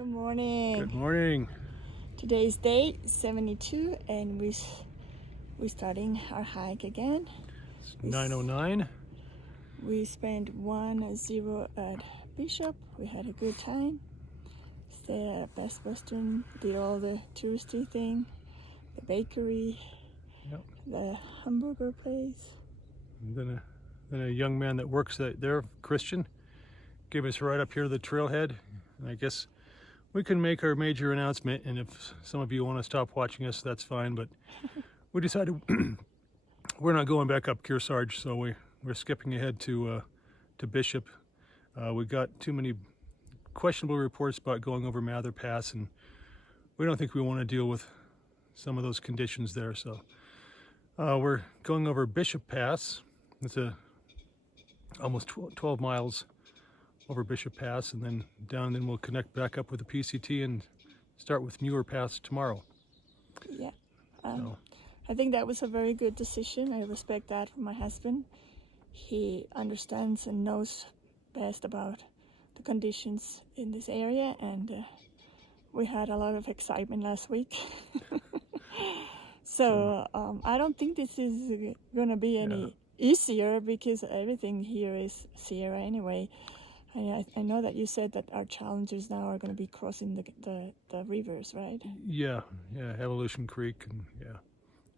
Good morning. Good morning. Today's day 72 and we're starting our hike again. It's 9:09. We spent 1-0 at Bishop. We had a good time. Stayed at Best Western, did all the touristy thing, the bakery, Yep. the hamburger place. And then a young man that works there, Christian, gave us right up here to the trailhead. And I guess we can make our major announcement, and if some of you want to stop watching us, that's fine. But we decided we're not going back up Kearsarge, so we're skipping ahead to Bishop. We got too many questionable reports about going over Mather Pass, and we don't think we want to deal with some of those conditions there. So we're going over Bishop Pass. It's almost 12 miles over Bishop Pass, and then down. Then we'll connect back up with the PCT and start with Muir Pass tomorrow. Yeah. I think that was a very good decision. I respect that from my husband. He understands and knows best about the conditions in this area, and we had a lot of excitement last week. So I don't think this is gonna be any easier because everything here is Sierra anyway. I know that you said that our challenges now are going to be crossing the rivers, right? Yeah, Evolution Creek,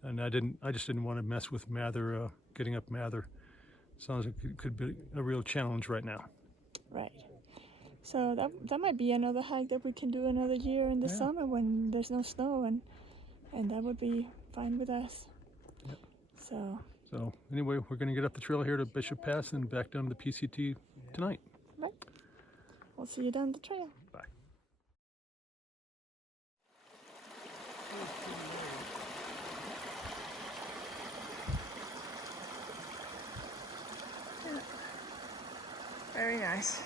and I just didn't want to mess with Mather, getting up Mather. Sounds like it could be a real challenge right now. Right. So that might be another hike that we can do another year in the summer when there's no snow, and that would be fine with us. Yep. So anyway, we're going to get up the trail here to Bishop Pass and back down to the PCT tonight. Right. We'll see you down the trail. Bye. Yeah. Very nice.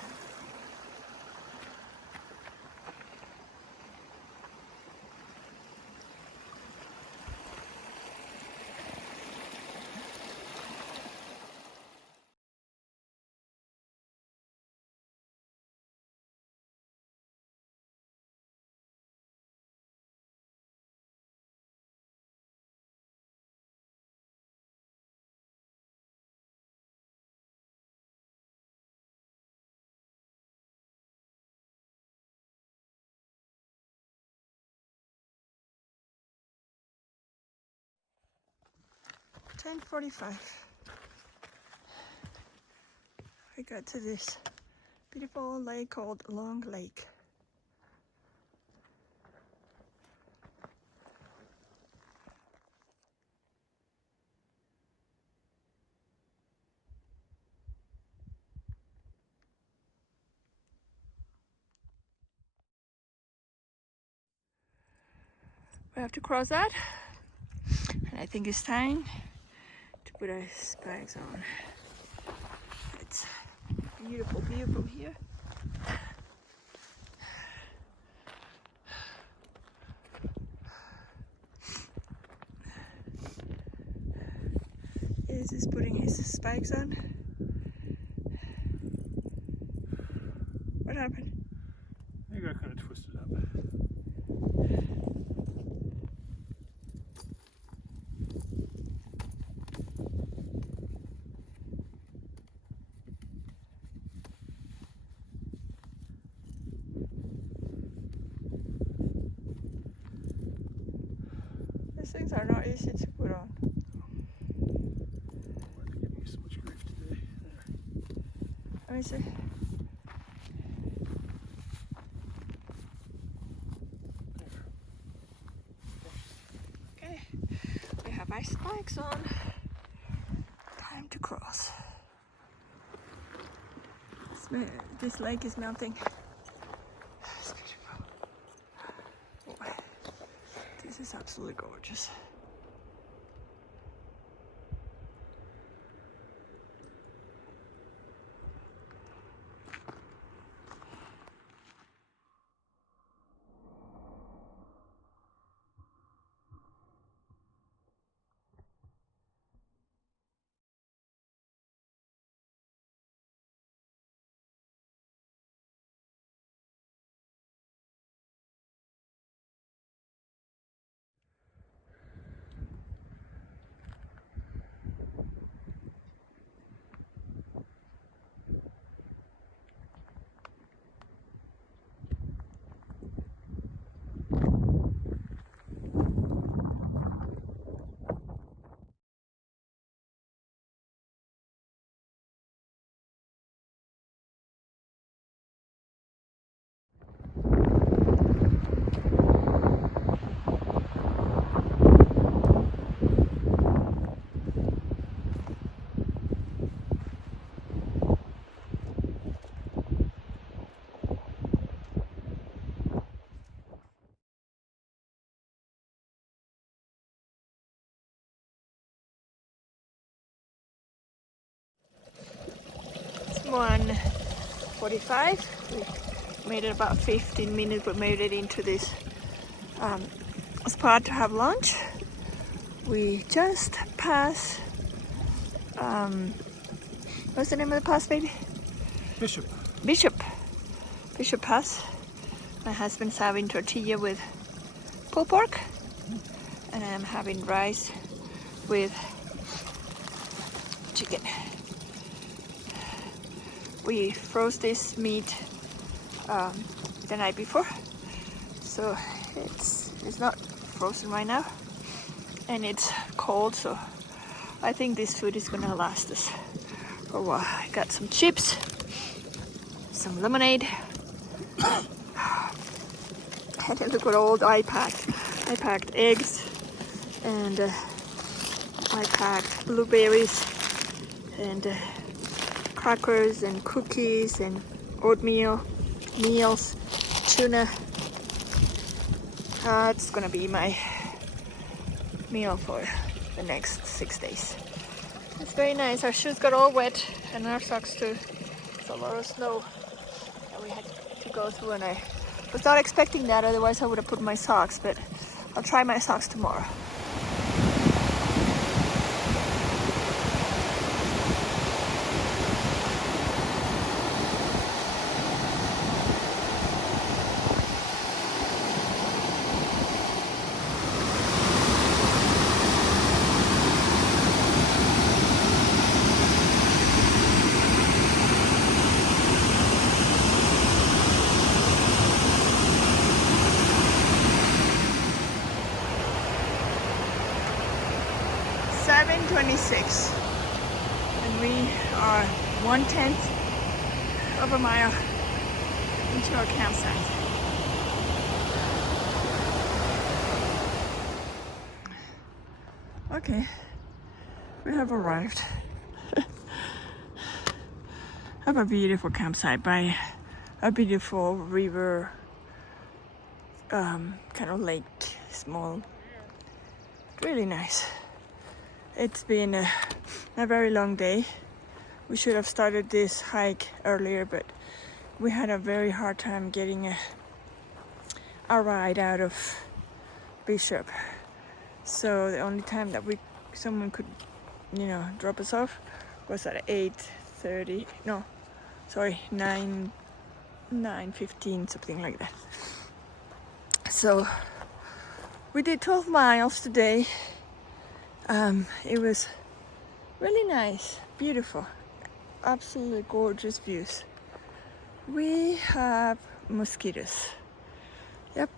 (10:45). We got to this beautiful lake called Long Lake. We have to cross that, and I think it's time to put our bags on. It's beautiful view from here. Is this putting his spikes on? What happened? I got kind of twisted up. These things are not easy to put on. Why are they giving me so much grief today? Let me see. Okay, we have our spikes on. Time to cross. This lake is melting. It's beautiful. Oh, this is absolutely gorgeous. 1:45. We made it about 15 minutes, but made it into this spot to have lunch. We just passed, what's the name of the pass, baby? Bishop. Bishop Pass. My husband's having tortilla with pulled pork, and I'm having rice with chicken. We froze this meat the night before, so it's not frozen right now, and it's cold, so I think this food is gonna last us for a while. I got some chips, some lemonade, and then look what old I packed. I packed eggs, and I packed blueberries, and crackers, and cookies, and oatmeal, meals, tuna. It's gonna be my meal for the next 6 days. It's very nice. Our shoes got all wet, and our socks too. It's a lot of snow that we had to go through, and I was not expecting that, otherwise I would have put my socks, but I'll try my socks tomorrow. .26, and we are 1/10 of a mile into our campsite. Okay, we have arrived. Have a beautiful campsite by a beautiful river, kind of lake, small, really nice. It's been a very long day. We should have started this hike earlier, but we had a very hard time getting a ride out of Bishop. So the only time that someone could, drop us off was at 8:30. No, sorry, 9:15, something like that. So we did 12 miles today. It was really nice, beautiful, absolutely gorgeous views. We have mosquitoes. Yep.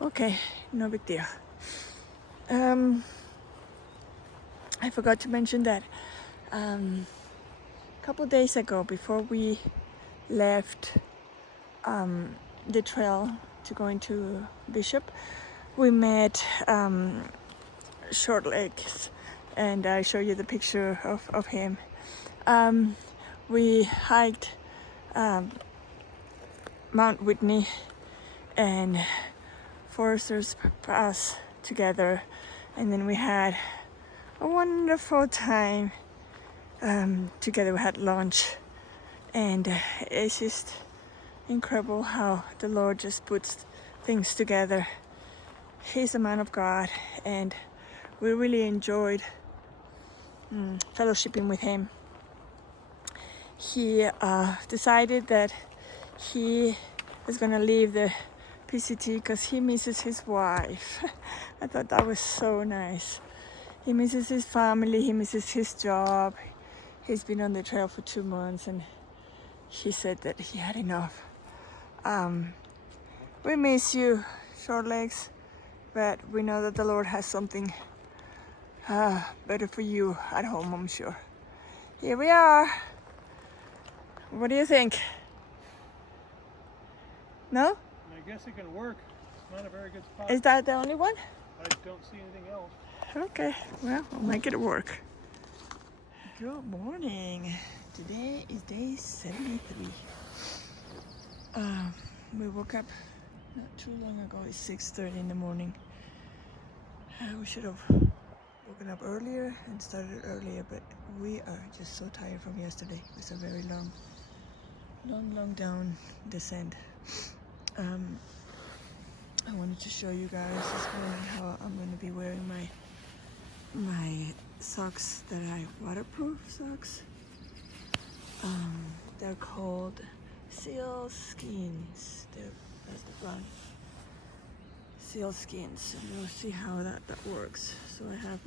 Okay, no big deal. I forgot to mention that a couple days ago, before we left the trail to go into Bishop, we met short legs, and I show you the picture of him. We hiked Mount Whitney and Forester's Pass together, and then we had a wonderful time together. We had lunch, and it's just incredible how the Lord just puts things together. He's a man of God, and we really enjoyed fellowshipping with him. He decided that he is gonna leave the PCT because he misses his wife. I thought that was so nice. He misses his family, he misses his job. He's been on the trail for 2 months, and he said that he had enough. We miss you, short legs, but we know that the Lord has something better for you at home, I'm sure. Here we are. What do you think? No? I guess it can work. It's not a very good spot. Is that the only one? I don't see anything else. Okay, well, we'll make it work. Good morning. Today is day 73. We woke up not too long ago. It's 6:30 in the morning. We should have woken up earlier and started earlier, but we are just so tired from yesterday. It was a very long down descent. I wanted to show you guys this morning how I'm going to be wearing my socks that I waterproof socks. They're called seal skins. That's the brand. Seal skins, and we'll see how that works. So I have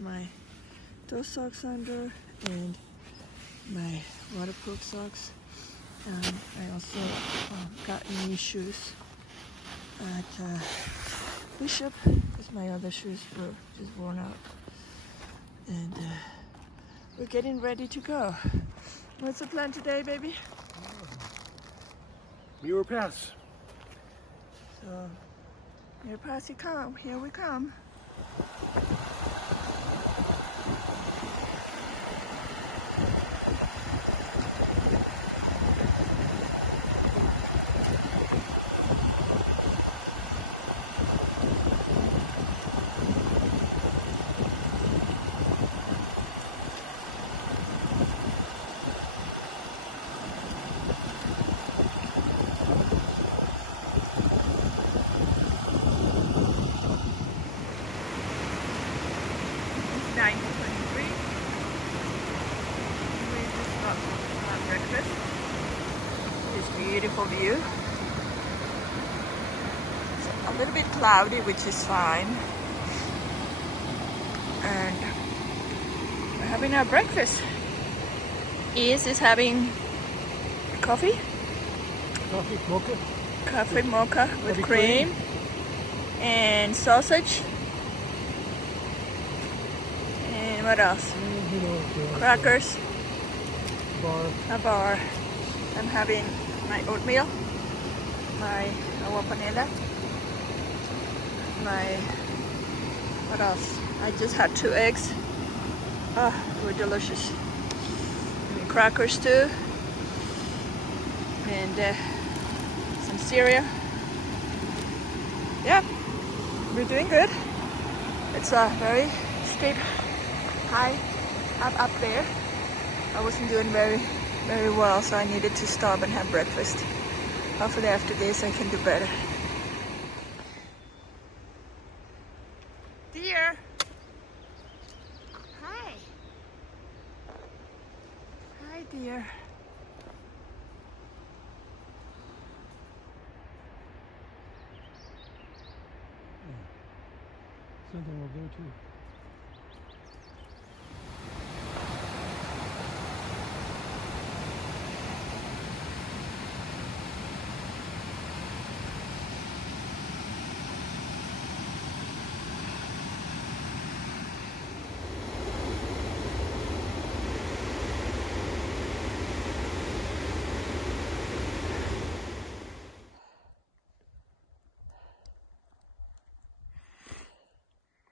those socks under and my waterproof socks. I also got new shoes at Bishop because my other shoes were just worn out, and we're getting ready to go. What's the plan today, baby? Muir Pass. So here pass you come, here we come. It's 9:23. We just got our breakfast. This beautiful view. It's a little bit cloudy, which is fine. And we're having our breakfast. Is having coffee Mocha. coffee mocha with Coffee cream and sausage. And what else? Crackers. A bar. I'm having my oatmeal, my agua panela, what else? I just had 2 eggs. Oh, they were delicious. And crackers too. And some cereal. Yeah, we're doing good. It's a very steep high up there. I wasn't doing very well, so I needed to stop and have breakfast. Hopefully after this I can do better. Dear! Hi! Hi, dear. Something over there too.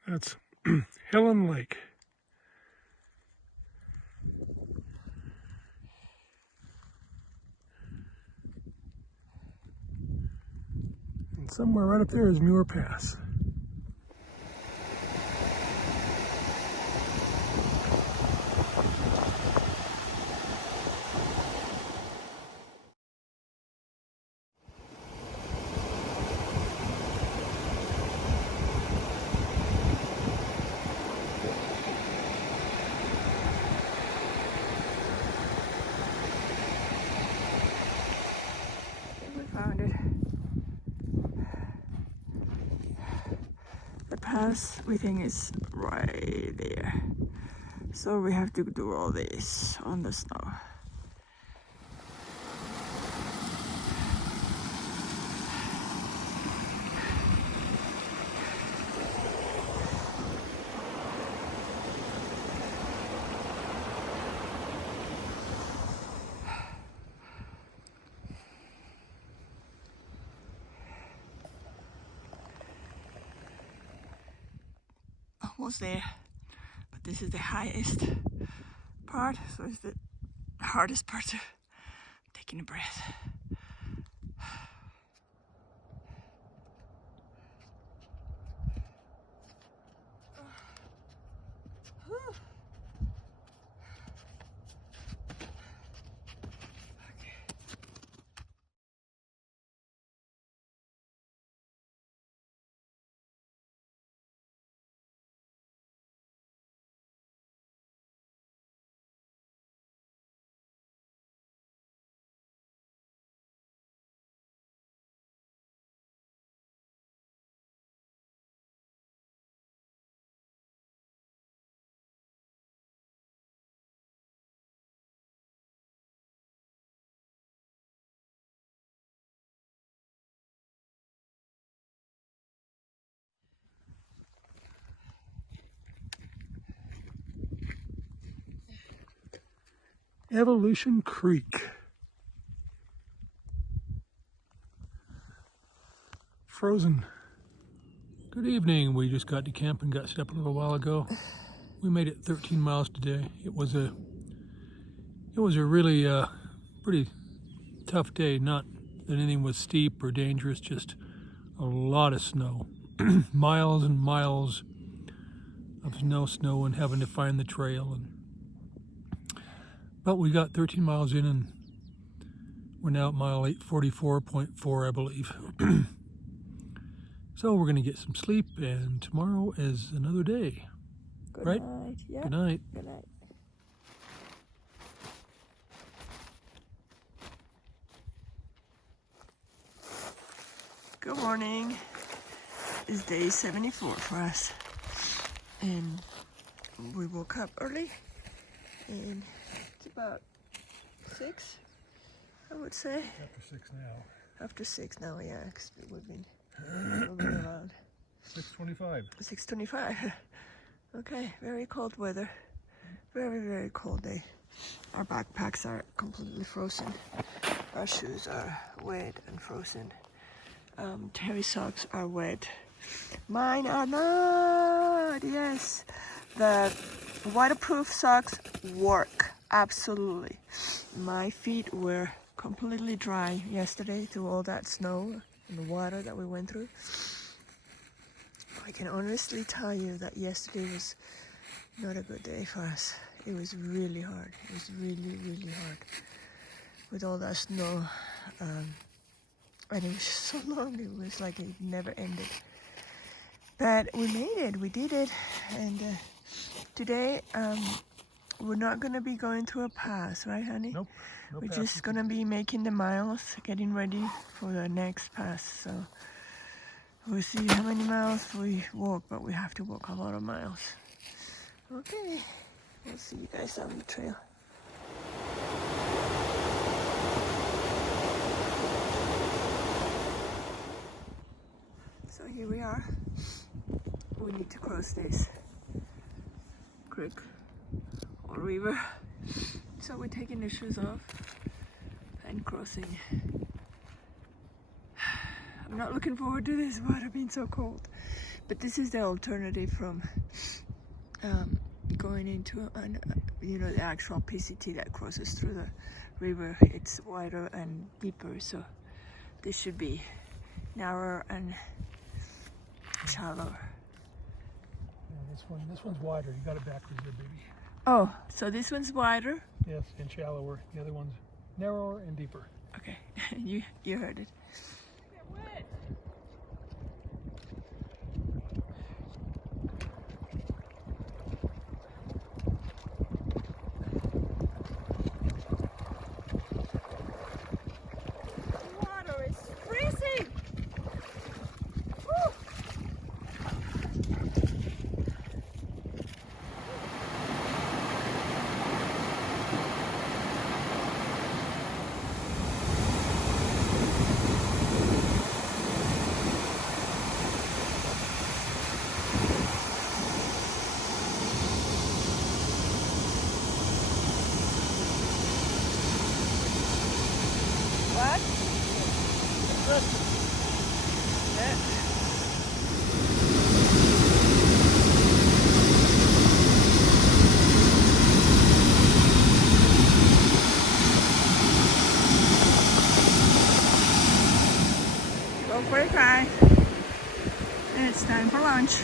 That's Helen Lake. And somewhere right up there is Muir Pass. We found it. The pass we think is right there. So we have to do all this on the snow. Almost there, but this is the highest part, so it's the hardest part of taking a breath. Evolution Creek. Frozen. Good evening. We just got to camp and got set up a little while ago. We made it 13 miles today. It was a really pretty tough day. Not that anything was steep or dangerous, just a lot of snow. Miles and miles of snow and having to find the trail. But we got 13 miles in and we're now at mile 844.4, I believe. So we're going to get some sleep, and tomorrow is another day. Good right? night. Yeah. Good night. Good night. Good morning. It's day 74 for us. And we woke up early. And it's about 6, I would say. After 6 now. After 6 now, yeah, because we've been moving around. 6:25. 6:25. Okay, very cold weather. Very, very cold day. Our backpacks are completely frozen. Our shoes are wet and frozen. Terry socks are wet. Mine are not. Yes, the waterproof socks work. Absolutely. My feet were completely dry yesterday through all that snow and the water that we went through. I can honestly tell you that yesterday was not a good day for us. It was really hard. It was really, really hard with all that snow. And it was so long. It was like it never ended. But we made it. We did it. And today, we're not going to be going through a pass, right, honey? Nope. No We're passes. just going to be making the miles, getting ready for the next pass. So we'll see how many miles we walk, but we have to walk a lot of miles. Okay. We'll see you guys on the trail. So here we are. We need to cross this creek or river. So we're taking the shoes off and crossing. I'm not looking forward to this water being so cold. But this is the alternative from going into the actual PCT that crosses through the river. It's wider and deeper, so this should be narrower and shallower. Yeah, this one's wider. You got it backwards there, baby. Oh, so this one's wider? Yes, and shallower. The other one's narrower and deeper. Okay, you heard it. What? Yeah. Go for a drive. It's time for lunch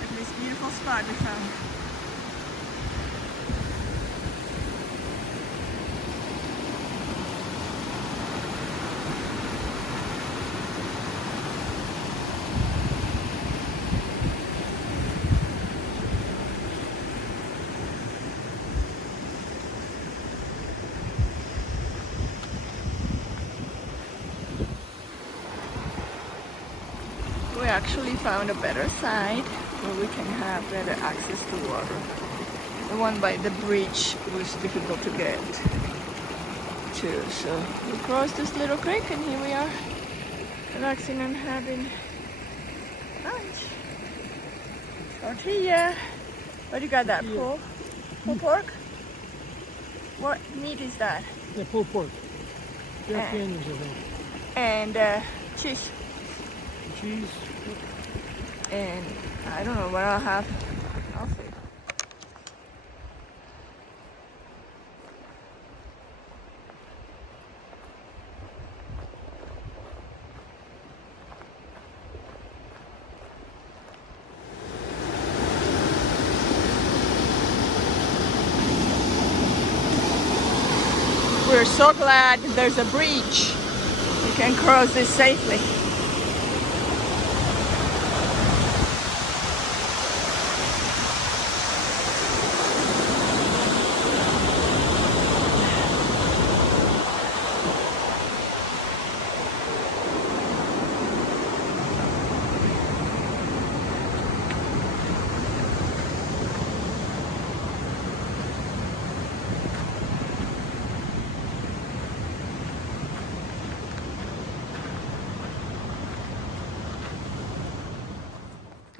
at this beautiful spot we found. actually found a better site where we can have better access to water. The one by the bridge was difficult to get to, so we crossed this little creek and here we are relaxing and having lunch. Tortilla. What do you got? That pulled pork? What meat is that? Yeah, pulled pork. Jack Daniels, I think. And cheese. Cheese. And I don't know what I'll have. I'll see. We're so glad there's a bridge. We can cross this safely.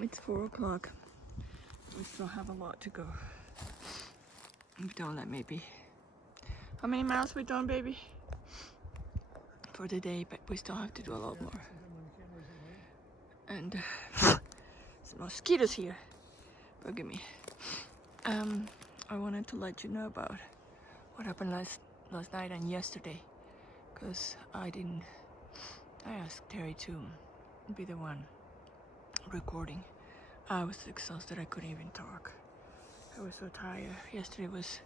It's 4 o'clock. We still have a lot to go. We've done like maybe, how many miles we done, baby? For the day, but we still have to do a lot more. And some mosquitoes here. Forgive me. I wanted to let you know about what happened last night and yesterday, because I asked Terry to be the one recording. I was exhausted, I couldn't even talk. I was so tired. Yesterday was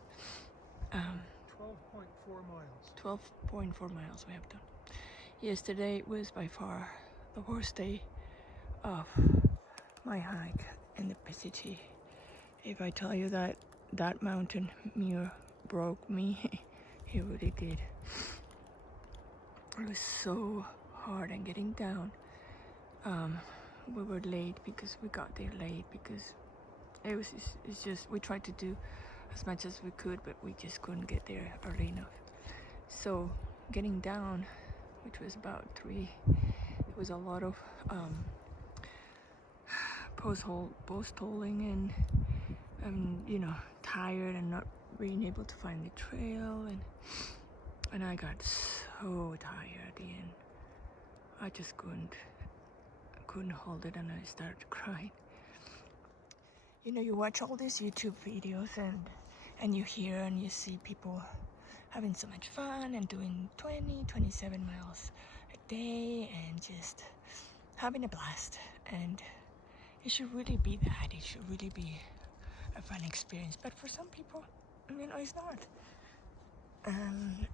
12.4 miles. 12.4 miles we have done. Yesterday was by far the worst day of my hike in the PCT. If I tell you that that mountain mirror broke me, it really did. It was so hard, and getting down, we were late because we got there late because it's just we tried to do as much as we could, but we just couldn't get there early enough. So getting down, which was about 3, it was a lot of post holing and you know, tired and not being able to find the trail, and I got so tired at the end. I just couldn't hold it, and I started crying. You know, you watch all these YouTube videos and you hear and you see people having so much fun and doing 27 miles a day and just having a blast, and it should really be that. It should really be a fun experience, but for some people, you know, it's not.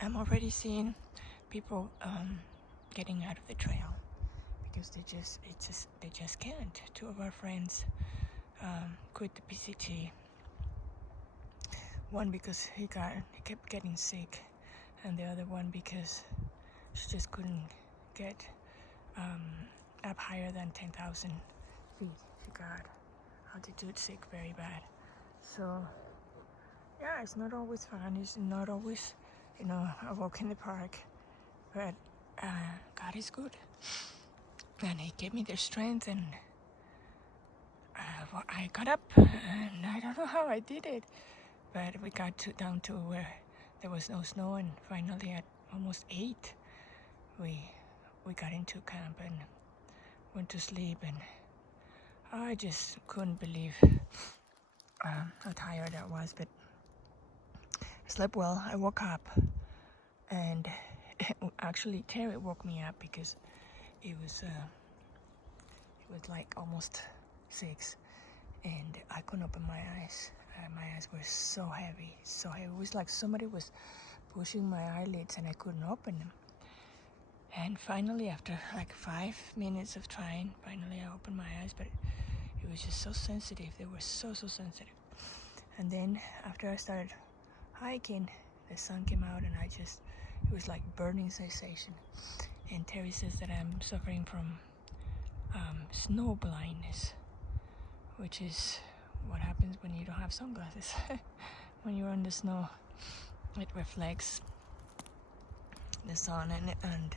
I'm already seeing people getting out of the trail because they just can't. 2 of our friends quit the PCT. One because he kept getting sick, and the other one because she just couldn't get up higher than 10,000 feet. She got altitude sick very bad. So yeah, it's not always fun. It's not always, you know, a walk in the park, but God is good, and He gave me the strength, and I got up, and I don't know how I did it, but we got down to where there was no snow, and finally at almost 8, we got into camp and went to sleep, and I just couldn't believe how tired I was, but I slept well. I woke up, and actually Terry woke me up because it was like almost 6, and I couldn't open my eyes. My eyes were so heavy, so heavy. It was like somebody was pushing my eyelids and I couldn't open them. And finally, after like 5 minutes of trying, finally I opened my eyes, but it was just so sensitive. They were so sensitive. And then after I started hiking, the sun came out, and it was like burning sensation. And Terry says that I'm suffering from snow blindness, which is what happens when you don't have sunglasses. When you're on the snow, it reflects the sun and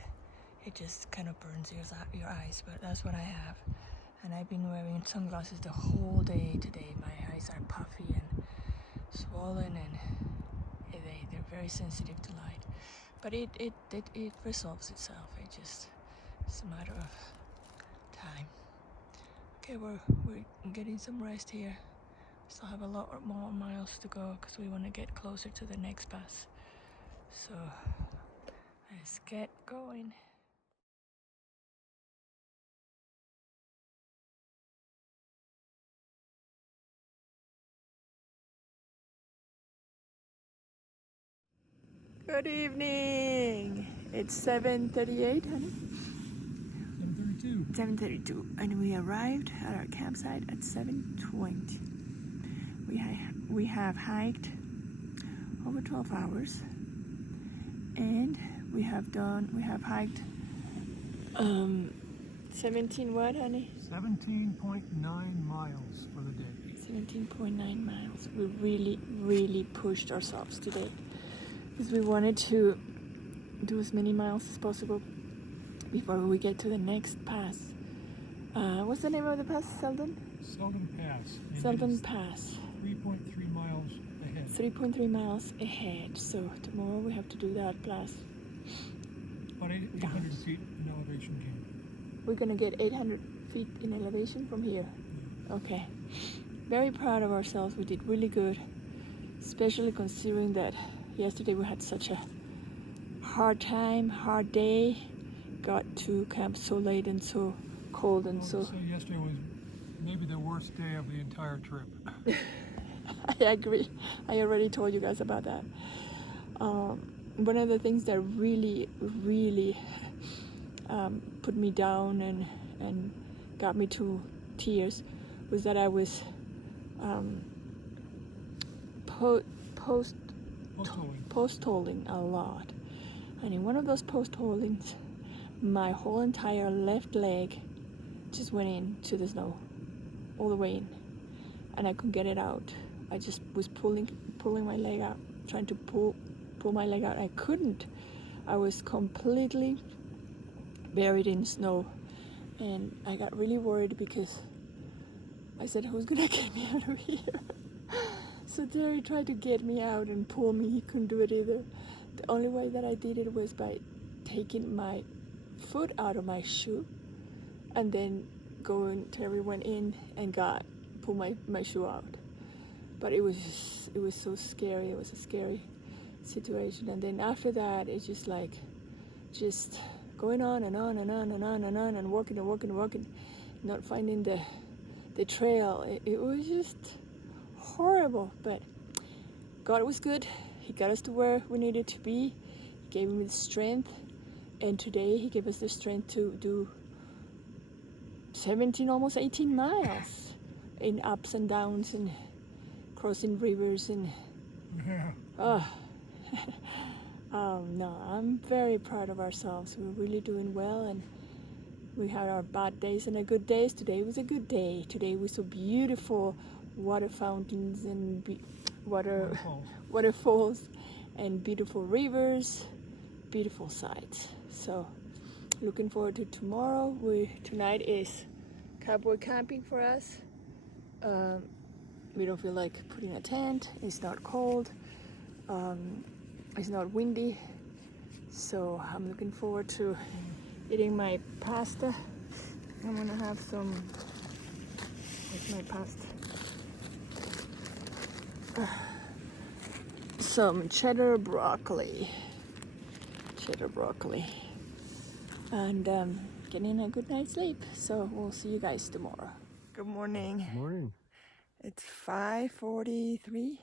it just kind of burns your eyes. But that's what I have, and I've been wearing sunglasses the whole day today. My eyes are puffy and swollen, and they're very sensitive to light. But it resolves itself. It's a matter of time. Okay, we're getting some rest here. Still have a lot more miles to go because we want to get closer to the next pass. So let's get going. Good evening. It's 7:38, honey. 7:32. 7:32, and we arrived at our campsite at 7:20. We have hiked over 12 hours, and we have hiked 17 what, honey? 17.9 miles for the day. 17.9 miles. We really pushed ourselves today because we wanted to do as many miles as possible before we get to the next pass. What's the name of the pass, Selden? Selden Pass. Selden Pass. 3.3 miles ahead. 3.3 miles ahead. So tomorrow we have to do that plus. About 800 feet in elevation gain. We're gonna get 800 feet in elevation from here. Okay. Very proud of ourselves. We did really good, especially considering that yesterday we had such a hard day. Got to camp so late and so cold and so. Yesterday was maybe the worst day of the entire trip. I agree. I already told you guys about that. One of the things that really put me down and got me to tears was that I was post-holding a lot. And in one of those post-holdings, my whole entire left leg just went into the snow, all the way in, and I couldn't get it out. I just was pulling my leg out, trying to pull my leg out. I couldn't. I was completely buried in snow, and I got really worried because I said, who's gonna get me out of here? So Terry tried to get me out and pull me. He couldn't do it either. The only way that I did it was by taking my foot out of my shoe, and then Terry went in and pulled my shoe out. But it was so scary. It was a scary situation. And then after that, it's just going on and on and on and on and on and walking, not finding the trail. It was just horrible. But God was good. He got us to where we needed to be. He gave me the strength. And today he gave us the strength to do 17, almost 18 miles in ups and downs and crossing rivers and no, I'm very proud of ourselves. We're really doing well, and we had our bad days and our good days. Today was a good day. Today we saw beautiful water fountains and waterfalls and beautiful rivers, beautiful sights. So looking forward to tomorrow. Tonight is cowboy camping for us. We don't feel like putting a tent. It's not cold. It's not windy. So I'm looking forward to eating my pasta. I'm gonna have some. What's my pasta? Some cheddar broccoli. And getting a good night's sleep. So we'll see you guys tomorrow. Good morning. Good morning. It's 5:43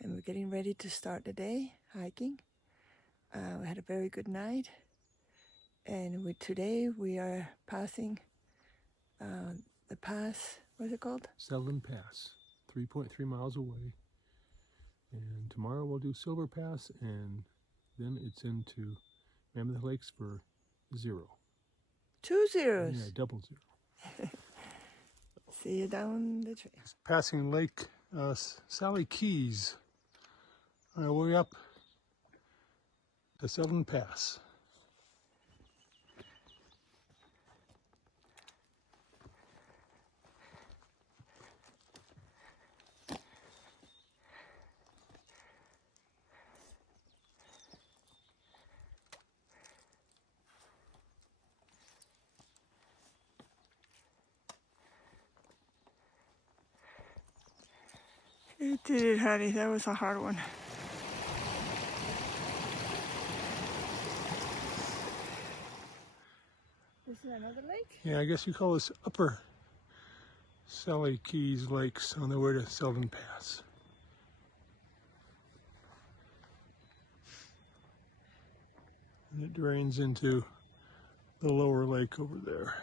and we're getting ready to start the day hiking. We had a very good night, and today we are passing the pass. What's it called? Selden Pass, 3.3 miles away. And tomorrow we'll do Silver Pass, and then it's into Mammoth Lakes for 0. 2 zeros. Yeah, double 0. See you down the trail. Passing Lake Sally Keys on our way up the Southern Pass. You did it, honey. That was a hard one. This is another lake? Yeah, I guess you call this Upper Sally Keys Lakes on the way to Southern Pass. And it drains into the lower lake over there.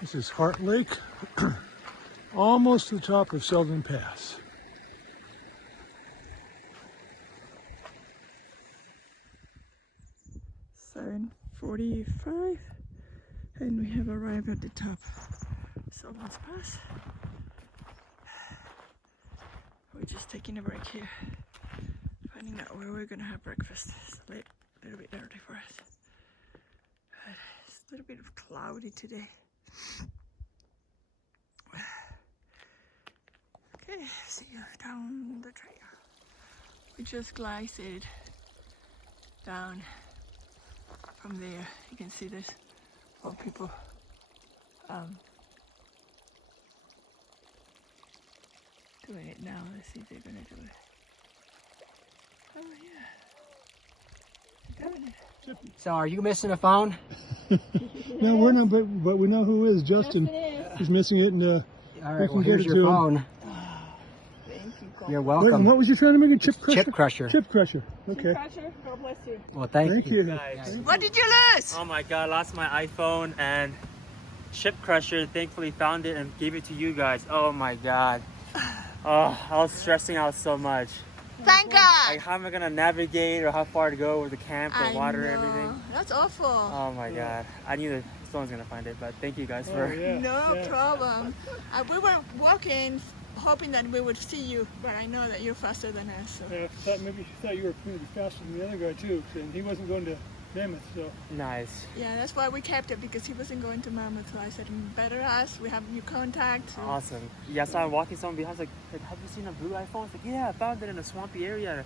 This is Heart Lake, almost to the top of Southern Pass. Seven 45, and we have arrived at the top of Southern's Pass. We're just taking a break here, finding out where we're gonna have breakfast. It's a little bit early for us. It's a little bit of cloudy today. Okay, see you down the trail. We just glided down from there. You can see there's more people doing it now. Let's see if they're gonna do it. Oh yeah, they're doing it. So are you missing a phone? No, we're not, but we know who is. Justin is missing it, and All right, well, here's your phone. Thank you. You're Wait, welcome. what was you trying to make? A chip crusher? Chip crusher. Chip crusher. Okay. God bless you. Well, thank you. Guys. What did you lose? Oh my god, lost my iPhone and chip crusher. Thankfully found it and gave it to you guys. Oh my god. Oh, I was stressing out so much. Thank God. Like, how am I gonna navigate or how far to go with the camp, the water, everything? That's awful. Oh my god. I knew that someone's gonna find it, but thank you guys for. No problem. We were walking, hoping that we would see you, but I know that you're faster than us. So. I thought maybe she thought you were going to be faster than the other guy too, and he wasn't going to Mammoth, so. Nice. Yeah, that's why we kept it, because he wasn't going to Mammoth. So I said, better us. We have new contact. So. Awesome. Yeah, so I'm walking someone behind. I was like, have you seen a blue iPhone? It's like, yeah, I found it in a swampy area.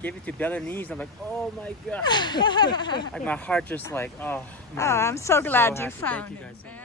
Gave it to Belanese. I'm like, oh my god. Like my heart just like, oh man. Oh, I'm so glad you happy. found Thank you it. guys so much. Very-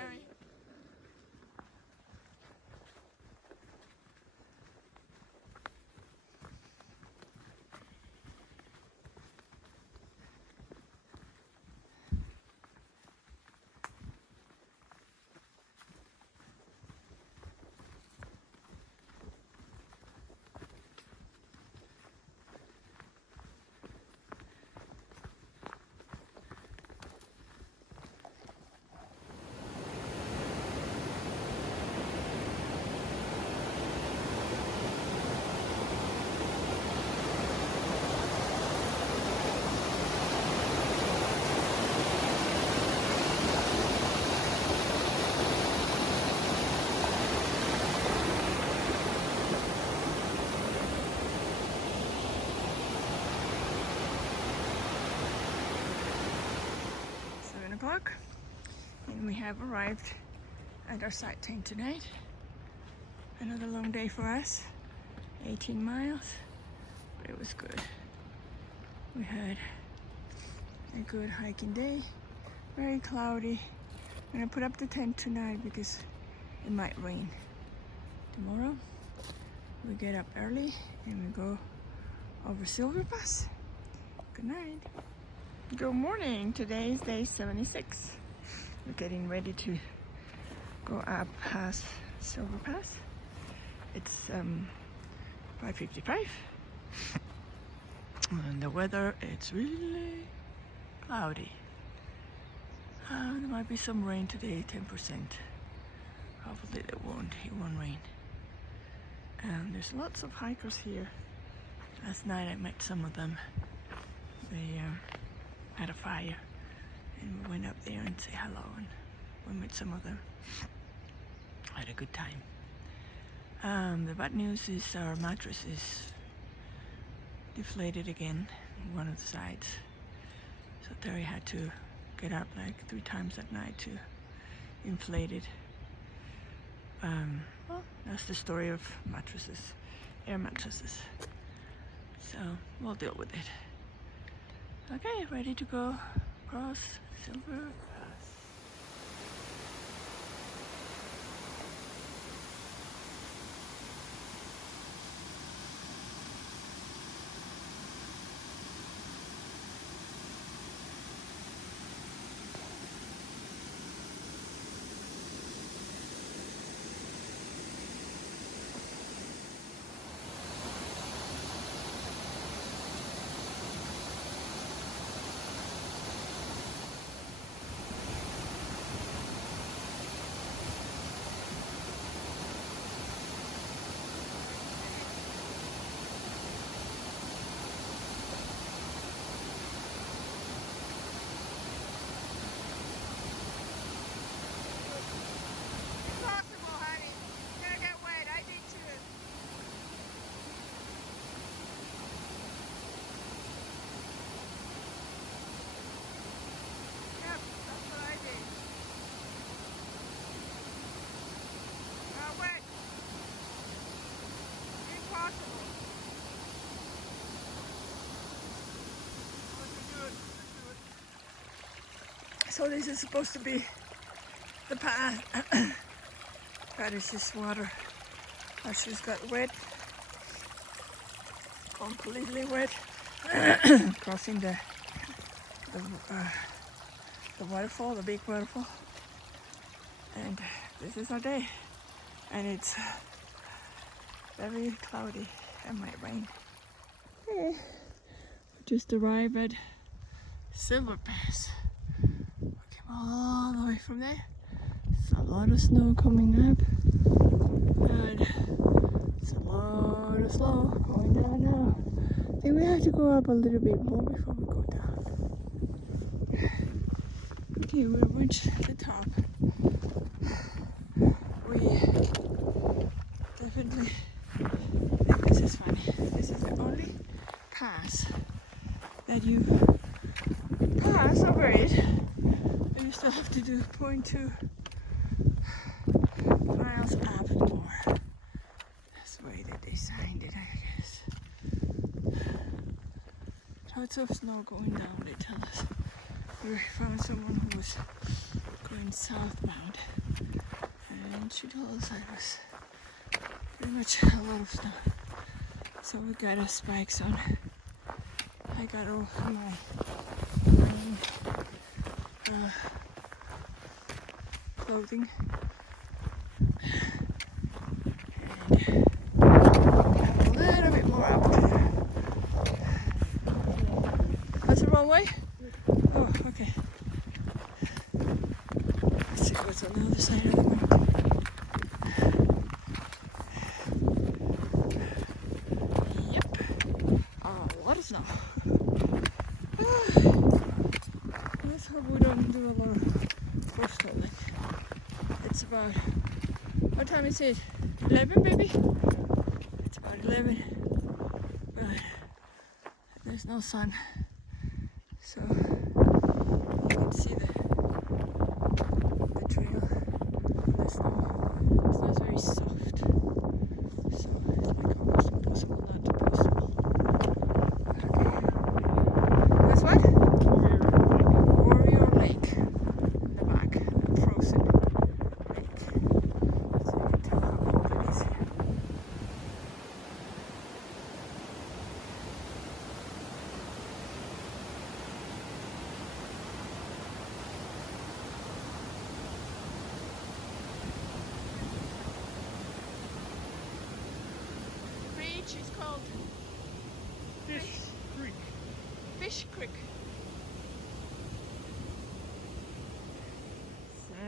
7 o'clock, and we have arrived at our site tent tonight. Another long day for us, 18 miles, but it was good. We had a good hiking day, very cloudy. I'm gonna put up the tent tonight because it might rain. Tomorrow we get up early and we go over Silver Pass. Good night. Good morning. Today is day 76. We're getting ready to go up past Silver Pass. It's 5:55, and the weather, it's really cloudy. There might be some rain today, 10%. Hopefully it won't rain. And there's lots of hikers here. Last night I met some of them. They had a fire and we went up there and say hello, and we met some of them. Had a good time. The bad news is our mattress is deflated again on one of the sides, so Terry had to get up like 3 times at night to inflate it. Well, that's the story of mattresses, air mattresses. So we'll deal with it. Okay, ready to go across Silver Pass. So this is supposed to be the path, but it's just water. Our shoes got wet, completely wet, crossing the waterfall, the big waterfall. And this is our day, and it's very cloudy and might rain. Okay. Just arrived at Silver Pass. All the way from there. It's a lot of snow coming up, and it's a lot of snow going down now. I think we have to go up a little bit more before we go down. Okay, we reached the top. We definitely think this is funny. This is the only pass that you pass over it. You still have to do 0.2 miles up more. That's the way they designed it, I guess. Lots of snow going down, they tell us. We found someone who was going southbound, and she told us it was pretty much a lot of snow. So we got our spikes on. I got all my rain clothing, and a little bit more up. That's the wrong way? Oh, okay. Let's see what's on the other side of the mountain. Yep. Oh, what is snow? Let's hope we don't do a lot of coastal lake. It's about, what time is it? 11, baby? It's about 11, but there's no sun, so you can see the trail. The snow is very soft, so it's like almost impossible not to post them. Okay. That's what? Warrior Lake. In the back, frozen lake. So you can tell how cold it is here. Beach is called Fish Creek. Fish Creek.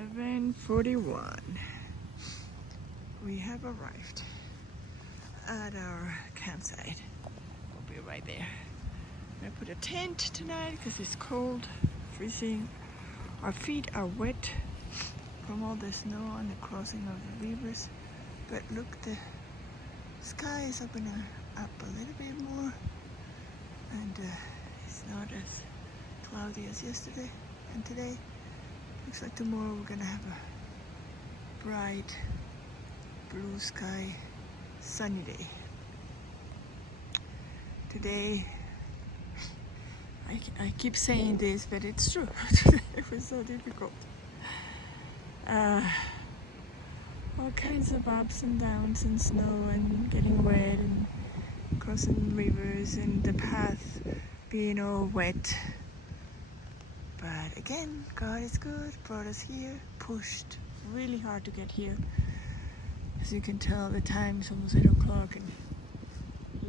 7:41. We have arrived at our campsite. We'll be right there. I'm gonna put a tent tonight because it's cold, freezing. Our feet are wet from all the snow and the crossing of the rivers, but look, the sky is opening up a little bit more, and it's not as cloudy as yesterday and today. Looks like tomorrow we're gonna have a bright blue sky, sunny day. Today, I keep saying this, but it's true. It was so difficult. All kinds of ups and downs and snow and getting wet and crossing rivers and the path being all wet. But again, God is good, brought us here, pushed really hard to get here. As you can tell, the time is almost 8 o'clock and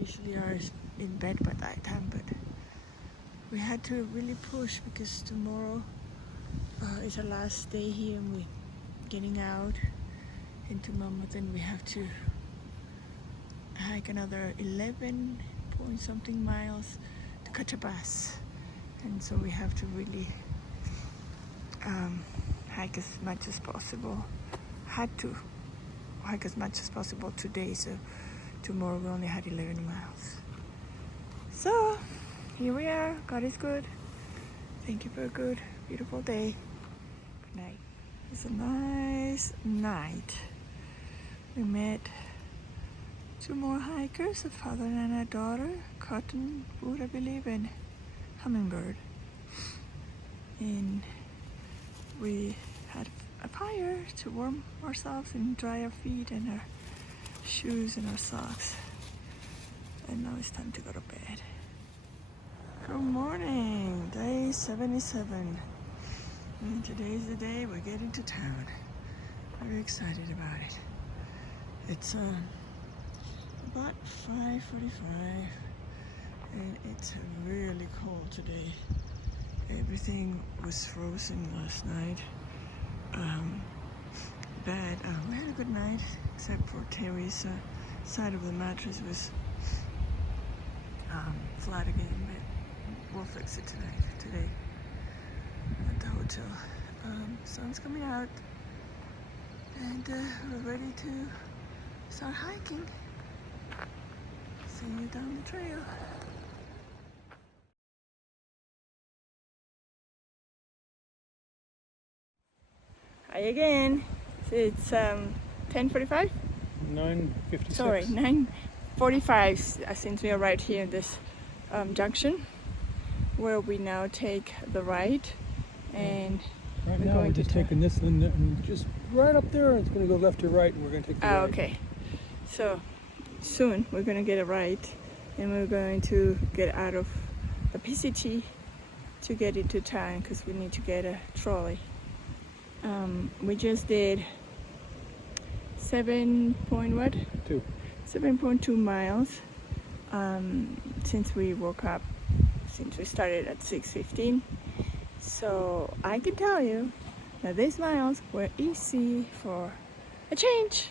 usually are in bed by that time, but we had to really push because tomorrow is our last day here and we're getting out into Mammoth, and we have to hike another 11 point something miles to catch a bus, and so we have to really hike as much as possible. Had to hike as much as possible today, so tomorrow we only had 11 miles. So here we are. God is good. Thank you for a good, beautiful day. Good night. It's a nice night. We met 2 more hikers, a father and a daughter, Cottonwood, I believe, and Hummingbird. And we had a fire to warm ourselves and dry our feet and our shoes and our socks. And now it's time to go to bed. Good morning, day 77. And today's the day we're getting to town. Very excited about it. It's about 5:45 and it's really cold today. Everything was frozen last night. But we had a good night, except for Terry's side of the mattress was flat again, but we'll fix it today at the hotel. Sun's coming out and we're ready to start hiking. See you down the trail. Hi again. It's 10:45? 9:56. Sorry, 9:45 since we are right here in this junction where we now take the right, and Right we're now going we're to just taking this and just right up there, and it's going to go left or right, and we're going to take the right. okay. So soon we're going to get a right, and we're going to get out of the PCT to get into town because we need to get a trolley. We just did 7.2 miles since we woke up, since we started at 6:15. So I can tell you that these miles were easy for a change.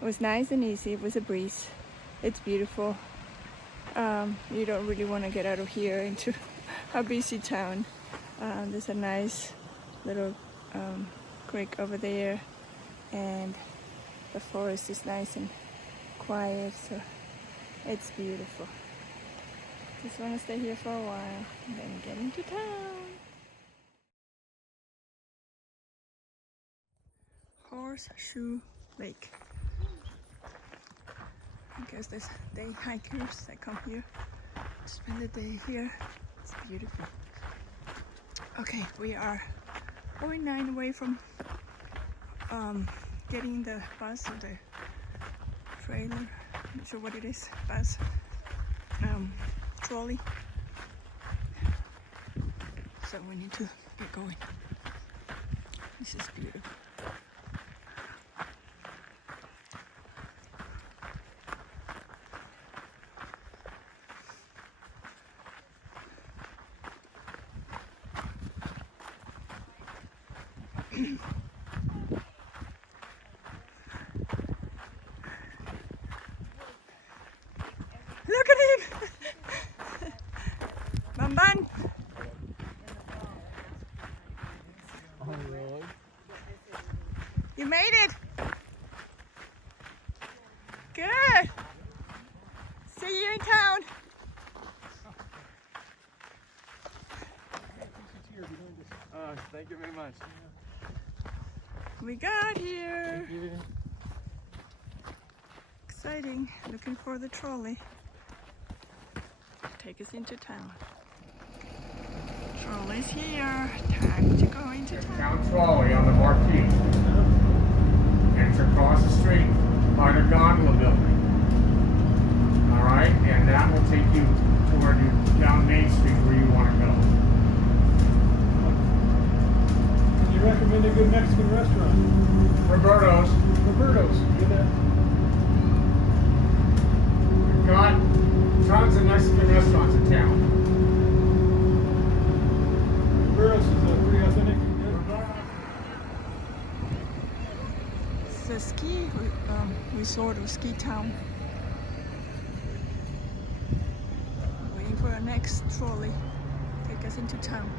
It was nice and easy. It was a breeze. It's beautiful. You don't really want to get out of here into a busy town. There's a nice little creek over there, and the forest is nice and quiet, so it's beautiful. Just want to stay here for a while and then get into town. Horseshoe Lake. I guess there's day hikers that come here to spend the day here. It's beautiful. Okay, we are 0.9 away from getting the bus or the trailer. I'm not sure what it is. Bus, trolley. So we need to get going. This is beautiful. Look at him! Bamban! Good. See you in town. Thank you very much. We got here. Exciting. Looking for the trolley. Take us into town. Trolley's here. Time to go into town. Town trolley on the marquee. And it's across the street by the gondola building. Alright, and that will take you toward down Main Street where you want to go. Can you recommend a good Mexican restaurant? Roberto's. Roberto's. Get that. We've got tons of Mexican restaurants in town. Roberto's is pretty authentic. It's a ski resort or ski town. Waiting for our next trolley. Take us into town.